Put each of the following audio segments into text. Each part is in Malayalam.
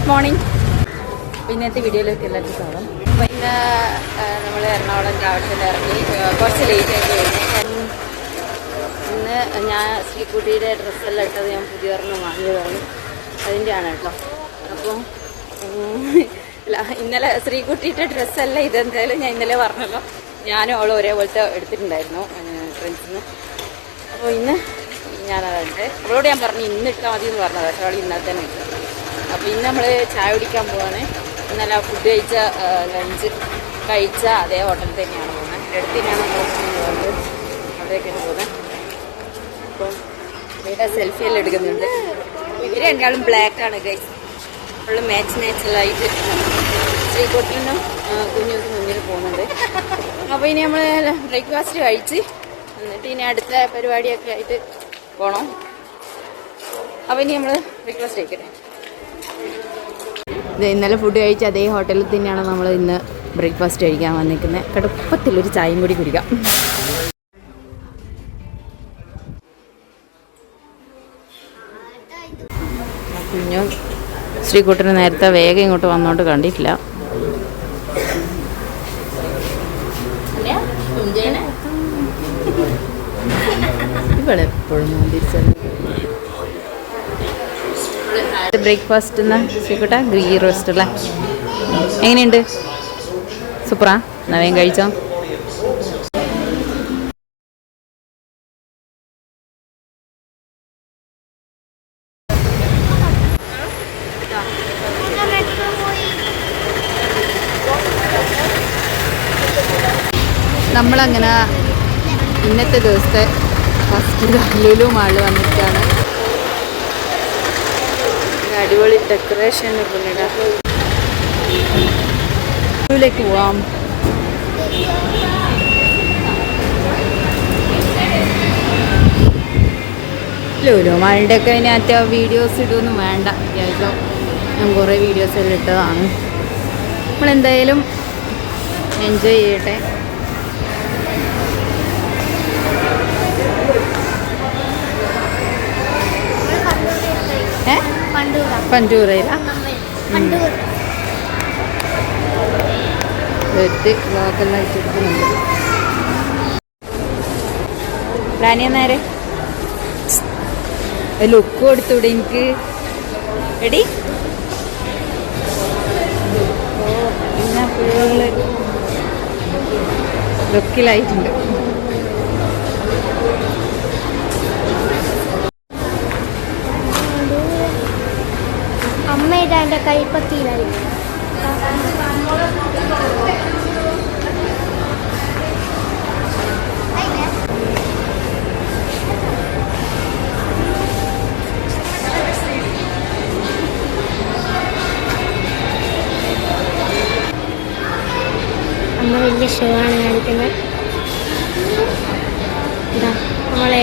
Good morning. ഇന്നത്തെ വീഡിയോയിലേക്ക് എല്ലാവർക്കും സ്വാഗതം. അപ്പോൾ ഇന്ന് നമ്മൾ എറണാകുളം ട്രാവൽസിൽ ഇറങ്ങി കുറച്ച് ലേറ്റ് ആയിട്ട് കഴിഞ്ഞു. ഇന്ന് ഞാൻ ശ്രീകുട്ടിയുടെ ഡ്രസ്സെല്ലാം ഇട്ടത് ഞാൻ പുതിയൊരെണ്ണം വാങ്ങിയതാണ്, അതിൻ്റെയാണ് കേട്ടോ. അപ്പോൾ ഇന്നലെ ശ്രീകുട്ടിയുടെ ഡ്രസ്സല്ല ഇതെന്തായാലും ഞാൻ ഇന്നലെ പറഞ്ഞല്ലോ, ഞാനും അവൾ ഒരേപോലത്തെ എടുത്തിട്ടുണ്ടായിരുന്നു ഫ്രണ്ട്സിന്. അപ്പോൾ ഇന്ന് ഞാനതുണ്ട് അവളോട് ഞാൻ പറഞ്ഞു ഇന്ന് ഇട്ടാൽ മതി എന്ന് പറഞ്ഞത്, പക്ഷേ അവൾ ഇന്നലെ തന്നെ ഇട്ടു. അപ്പോൾ ഇന്ന് നമ്മൾ ചായ കുടിക്കാൻ പോവാണ്. ഇന്നലെ ഫുഡ് കഴിച്ച ലഞ്ച് കഴിച്ച അതേ ഹോട്ടലിൽ തന്നെയാണ് പോകുന്നത്. അടുത്തിനാണ് നമ്മൾ പോകുന്നത്, അവിടേക്കാണ് പോകുന്നത്. അപ്പം ഇവിടെ സെൽഫി എല്ലാം എടുക്കുന്നുണ്ട്. ഇവർ രണ്ടാളും ബ്ലാക്കാണ് ഗൈസ്, ഫുള്ള് മാച്ചിലായിട്ട് ശ്രീകുട്ടിനും കുഞ്ഞുങ്ങൾക്ക് മുന്നിൽ പോകുന്നുണ്ട്. അപ്പോൾ ഇനി നമ്മൾ ബ്രേക്ക്ഫാസ്റ്റ് കഴിച്ച് എന്നിട്ട് ഇനി അടുത്ത പരിപാടിയൊക്കെ ആയിട്ട് പോകണം. അപ്പോൾ ഇനി നമ്മൾ ബ്രേക്ക്ഫാസ്റ്റ് കഴിക്കട്ടെ. ഇന്നലെ ഫുഡ് കഴിച്ച അതേ ഹോട്ടലിൽ തന്നെയാണ് നമ്മൾ ഇന്ന് ബ്രേക്ക്ഫാസ്റ്റ് കഴിക്കാൻ വന്നിരിക്കുന്നത്. കടുപ്പത്തിലൊരു ചായയും കൂടി കുടിക്കാം. കുഞ്ഞും ശ്രീകുട്ടന് നേരത്തെ വേഗം ഇങ്ങോട്ട് വന്നോണ്ട് കണ്ടിട്ടില്ല. ഇവിടെ എപ്പോഴും ബ്രേക്ക്ഫാസ്റ്റ് എന്നാ ശ്രീകുട്ട ഗ്രീ റോസ്റ്റ് അല്ലേ, എങ്ങനെയുണ്ട്? സൂപ്പറാ, നവേം കഴിച്ചോ? നമ്മളങ്ങനെ ഇന്നത്തെ ദിവസത്തെ ഫസ്റ്റ് ലുലു മാള് വന്നിട്ടാണ്. അടിപൊളി ഡെക്കറേഷൻ ലുലുവിലേക്ക് പോവാം. ലുലു മാളിൻ്റെ ഒക്കെ അതിനകത്ത് വീഡിയോസ് ഇതൊന്നും വേണ്ട, അത്യാവശ്യം ഞാൻ കുറേ വീഡിയോസ് എല്ലാം ഇട്ടതാണ്. നമ്മളെന്തായാലും എൻജോയ് ചെയ്യട്ടെ. പണ്ടൂരയില ലോക്കെല്ലാം വെച്ചെടുക്കുന്നുണ്ട്. പ്ലാനിയ നേരെ ലുക്ക് കൊടുത്തൂടെ എനിക്ക് എടി. പിന്നെ ഫുള്ള് ലുക്കിലായിട്ടുണ്ട്. അമ്മയുടെ എൻ്റെ കൈപ്പത്തിയിലായി. അമ്മ വലിയ ഷോ ആണ് കാണിക്കുന്നത്. ഇതാ നമ്മളെ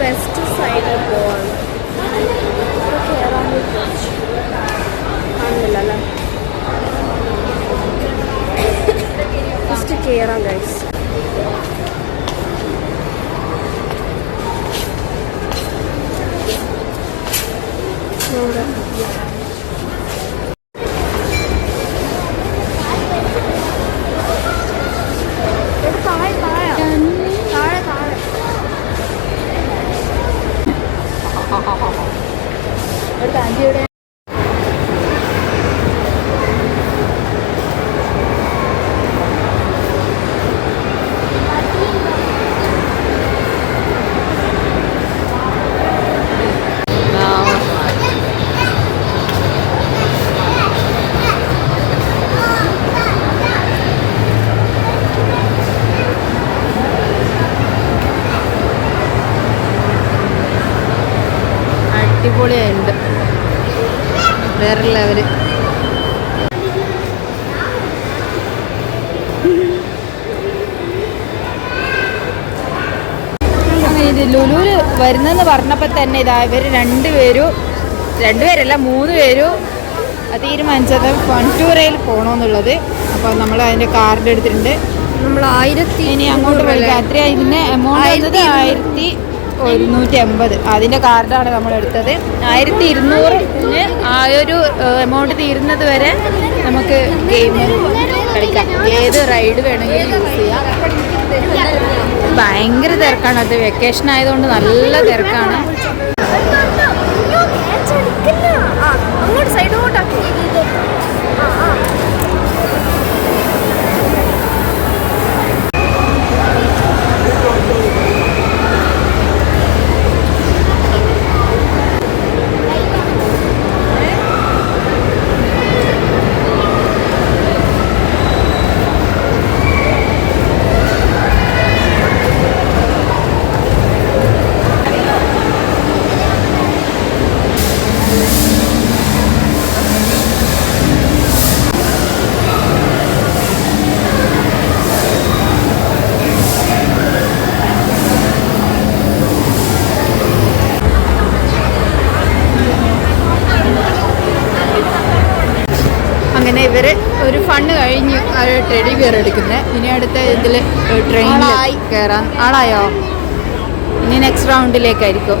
വെസ്റ്റ് സൈഡിൽ പോവാണ്. കാണുന്നില്ല അല്ലേ? ജസ്റ്റ് കയറാം ഗൈസ്. ആൻറ്റിയുടെ അടിപൊളിയായിട്ടുണ്ട്, വേറെ ലെവല്. ഇത് ലുലുവിൽ വരുന്നെന്ന് പറഞ്ഞപ്പോൾ തന്നെ ഇതാ ഇവർ രണ്ടുപേരല്ല 3 പേരും തീരുമാനിച്ചത് ഫൺ ടൂറയിൽ പോകണമെന്നുള്ളത്. അപ്പോൾ നമ്മൾ അതിൻ്റെ കാർഡ് എടുത്തിട്ടുണ്ട്. നമ്മൾ 1000 ഇനി അങ്ങോട്ട് പോയി എത്രയാ ഇതിന് എമൗണ്ട് വന്നത്? 1180. അതിൻ്റെ കാർഡാണ് നമ്മൾ എടുത്തത്. 1200 ആ ഒരു എമൗണ്ട് തീരുന്നത് വരെ നമുക്ക് ഗെയിം കളിക്കാം. ഏത് റൈഡ് വേണമെങ്കിലും യൂസ് ചെയ്യാം. ഭയങ്കര തിരക്കാണ്. അത് വെക്കേഷൻ ആയതുകൊണ്ട് നല്ല തിരക്കാണ്. അങ്ങോട്ട് സൈഡോട്ടാക്കി. അങ്ങനെ ഇവർ ഒരു ഫണ്ട് കഴിഞ്ഞ് ടെഡി ബിയർ എടുക്കുന്നത്. ഇനി അടുത്ത ഇതിൽ ട്രെയിനിൽ കയറാൻ ആളായോ? ഇനി നെക്സ്റ്റ് റൗണ്ടിലേക്കായിരിക്കും.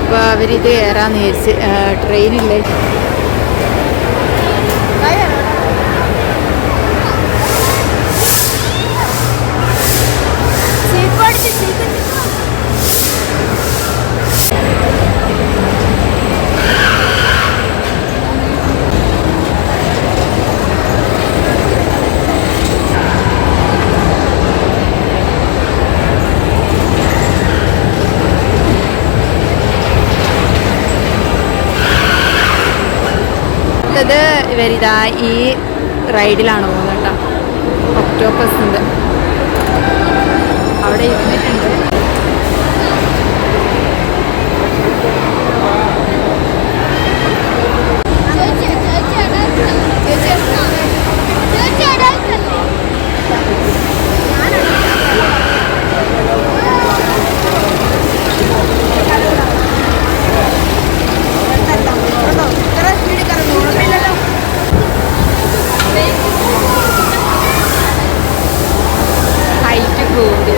അപ്പോൾ അവരിത് കയറാമെന്ന് വിചാരിച്ച് ട്രെയിനില്ലേ. ഇത് ഇവരിതാ ഈ റൈഡിലാണ് പോകുന്നത് കേട്ടോ. ഒക്ടോപ്പസ് ഉണ്ട് അവിടെ ഇരുന്നിട്ടുണ്ട്. ഹൈറ്റ് കൂടി.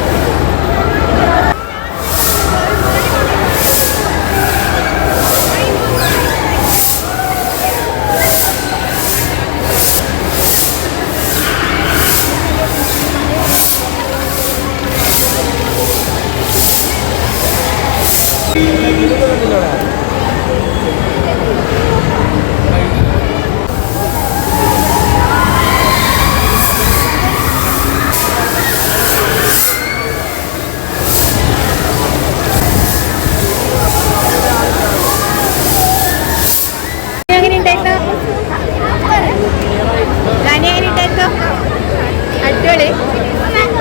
അടിപൊളി.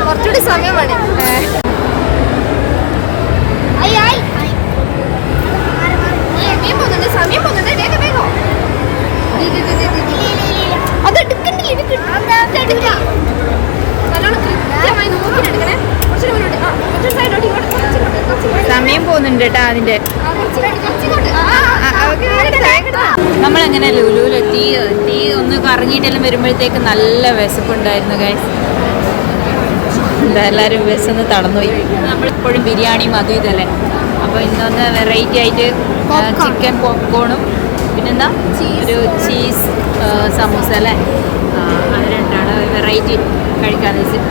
കുറച്ചുകൂടി സമയം വേണം. സമയം പോകുന്നുണ്ട്. വേഗം വേഗം അത് എടുക്കണ്ടില്ല. നല്ലോണം കൃത്യമായി നോക്കിയെടുക്കണേ. കുറച്ചുകൂടി മുന്നോട്ട്. കുറച്ച് സൈഡോട്ട് ഇങ്ങോട്ട്. സമയം പോകുന്നുണ്ട് കേട്ടോ അതിൻ്റെ. നമ്മളെങ്ങനെ ലുലുവിലെത്തി ഒന്ന് കറങ്ങിയിട്ടെല്ലാം വരുമ്പോഴത്തേക്ക് നല്ല വിശപ്പുണ്ടായിരുന്നു ഗൈസ്. എന്താ എല്ലാവരും വിശന്ന് തളർന്നുപോയി. നമ്മളിപ്പോഴും ബിരിയാണിയും അതും ഇതല്ലേ. അപ്പോൾ ഇന്നൊന്ന് വെറൈറ്റി ആയിട്ട് ചിക്കൻ പോപ്കോണും പിന്നെന്താ ഒരു ചീസ് സമൂസ അല്ലേ, അത് രണ്ടാണ് വെറൈറ്റി കഴിക്കാന്ന് വെച്ച്.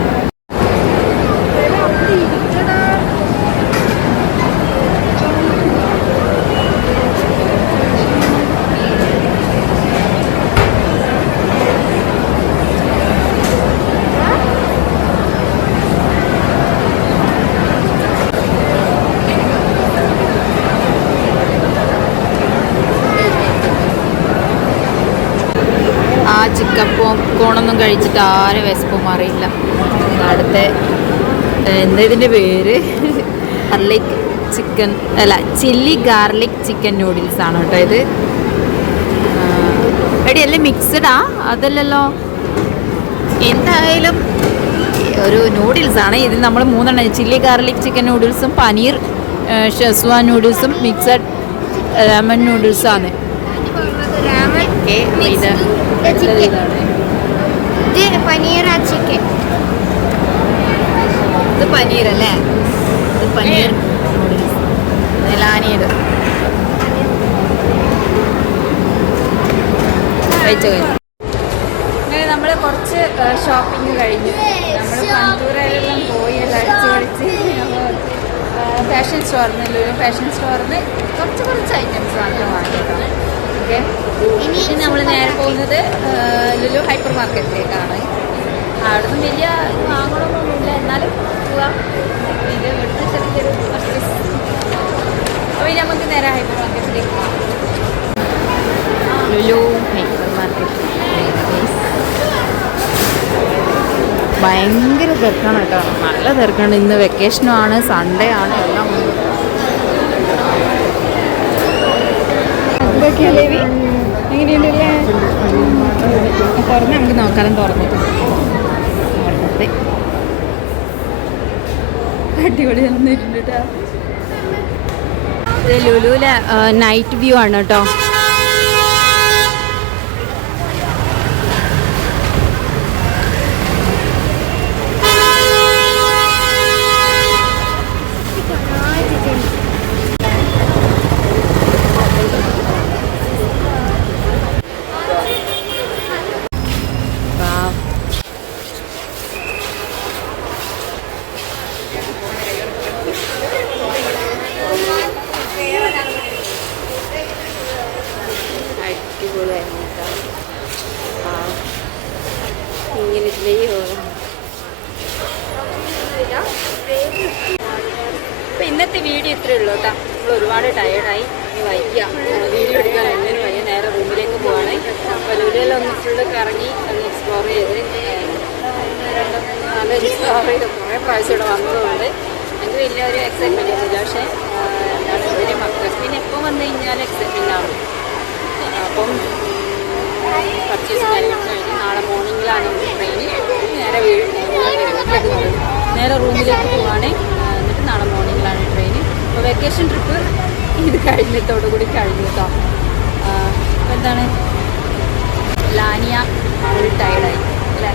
ചിക്കൻ പോപ്കോണൊന്നും കഴിച്ചിട്ട് ആരെ വിശപ്പും അറിയില്ല. അടുത്ത എന്താ ഇതിൻ്റെ പേര്? ഗാർലിക് ചിക്കൻ അല്ല, ചില്ലി ഗാർലിക് ചിക്കൻ നൂഡിൽസ് ആണ് കേട്ടോ ഇത്. എടി അല്ലേ മിക്സഡാ? അതല്ലല്ലോ. എന്തായാലും ഒരു നൂഡിൽസാണ്. ഇതിൽ നമ്മൾ 3 ചില്ലി ഗാർലിക് ചിക്കൻ നൂഡിൽസും പനീർ ഷെസ്വാൻ നൂഡിൽസും മിക്സഡ് ലെമൺ നൂഡിൽസാണ്. ഓക്കെ ഇത് അടുത്തത് ഇതാണ്. ഇത് പനീർ ചിക്കൻ. ഇത് പനീർ അല്ലേ? ഇത് പനീർ നൂഡിൽസ്. ലാനിയുടെ കഴിച്ചു അങ്ങനെ നമ്മൾ കുറച്ച് ഷോപ്പിംഗ് കഴിഞ്ഞു. നമ്മൾ പന്തൂരെല്ലാം പോയി കഴിച്ച് ഫാഷൻ സ്റ്റോറിൽ ഫാഷൻ സ്റ്റോറിന് കുറച്ച് ഐറ്റംസ് മാത്രം വാങ്ങിയിട്ടോ. ഓക്കെ, ഇനി നമ്മൾ നേരെ പോകുന്നത് ലുലു ഹൈപ്പർ മാർക്കറ്റിലേക്കാണ്. അവിടുന്ന് വലിയ വാങ്ങണമൊന്നുമില്ല, എന്നാലും പോവാം. ഇത് ഇവിടുത്തെ ചെറിയൊരു പർച്ചേസ്. അപ്പോൾ ഇനി നമുക്ക് നേരെ ഹൈപ്പർ മാർക്കറ്റിലേക്ക് പോകാം. ലുലു ഹൈപ്പർ മാർക്കറ്റ് ഭയങ്കര തിരക്കാണ് കേട്ടോ, നല്ല തിരക്കാണ്. ഇന്ന് വെക്കേഷനും ആണ്, സൺഡേ ആണ്, എല്ലാം ഉണ്ട്. എങ്ങനെയുണ്ടല്ലേ? തുറന്ന് നമുക്ക് നോക്കാനും തുറന്നിട്ട് അടിപൊളി തന്നിട്ടുണ്ട് കേട്ടോ. ഇത് ലുലുവിലെ നൈറ്റ് വ്യൂ ആണ് കേട്ടോ. ഇങ്ങനെ അപ്പം ഇന്നത്തെ വീഡിയോ ഇത്രയേ ഉള്ളൂ കേട്ടോ. നമ്മൾ ഒരുപാട് ടയേർഡായി, ഇനി വൈകിയ വീഡിയോ എടുക്കാൻ എന്തിനും വയ്യ. നേരെ റൂമിലേക്ക് പോവാണ്. അപ്പോൾ ലുലുവിലെല്ലാം ഒന്ന് ഫുള്ള് കറങ്ങി ഒന്ന് എക്സ്പ്ലോർ ചെയ്ത് നല്ല എക്സ്പ്ലോർ ചെയ്ത് കുറേ പ്രാവശ്യം ഇവിടെ വന്നതുകൊണ്ട് എനിക്ക് വലിയൊരു എക്സൈറ്റ്മെൻറ്റ് ഒന്നുമില്ല. പക്ഷേ എന്താണ് ഇവര് മക്കൾക്ക് പിന്നെ എപ്പോൾ വന്നു കഴിഞ്ഞാൽ എക്സൈറ്റ്മെൻ്റ് ആണ്. അപ്പം പർച്ചേസ് കാര്യങ്ങളൊക്കെ കഴിഞ്ഞ് നാളെ മോർണിംഗിലാണ് ട്രെയിന്. നേരെ റൂമിലേക്ക് പോവാണ്. എന്നിട്ട് നാളെ മോർണിംഗിലാണ് ട്രെയിന്. അപ്പോൾ വെക്കേഷൻ ട്രിപ്പ് ഇത് കഴിഞ്ഞത്തോടുകൂടി കഴിഞ്ഞു കേട്ടോ. അപ്പോൾ എന്താണ് ലാനിയ ഫുൾ ടയർഡായി അല്ലേ?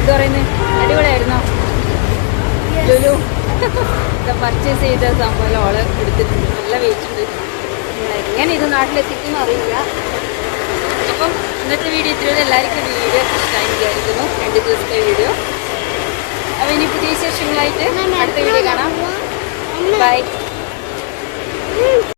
ഇത് പറയുന്നത് അടിപൊളിയായിരുന്നോ ലുലു? പർച്ചേസ് ചെയ്ത സംഭവം ഓള് എടുത്തിട്ടുണ്ട്, നല്ല വെയിറ്റ് ഉണ്ട്. എങ്ങനെ ഇത് നാട്ടിലെത്തിക്കുമെന്ന് അറിയില്ല. അപ്പം ഇന്നത്തെ വീഡിയോ ഇത്രയും. എല്ലാവർക്കും വീഡിയോ ഇഷ്ടമായി വിചാരിക്കുന്നു. 2 ദിവസത്തെ വീഡിയോ. അപ്പോൾ ഇനി പുതിയ വിശേഷങ്ങളായിട്ട് അടുത്ത വീഡിയോ കാണാം. ബൈ.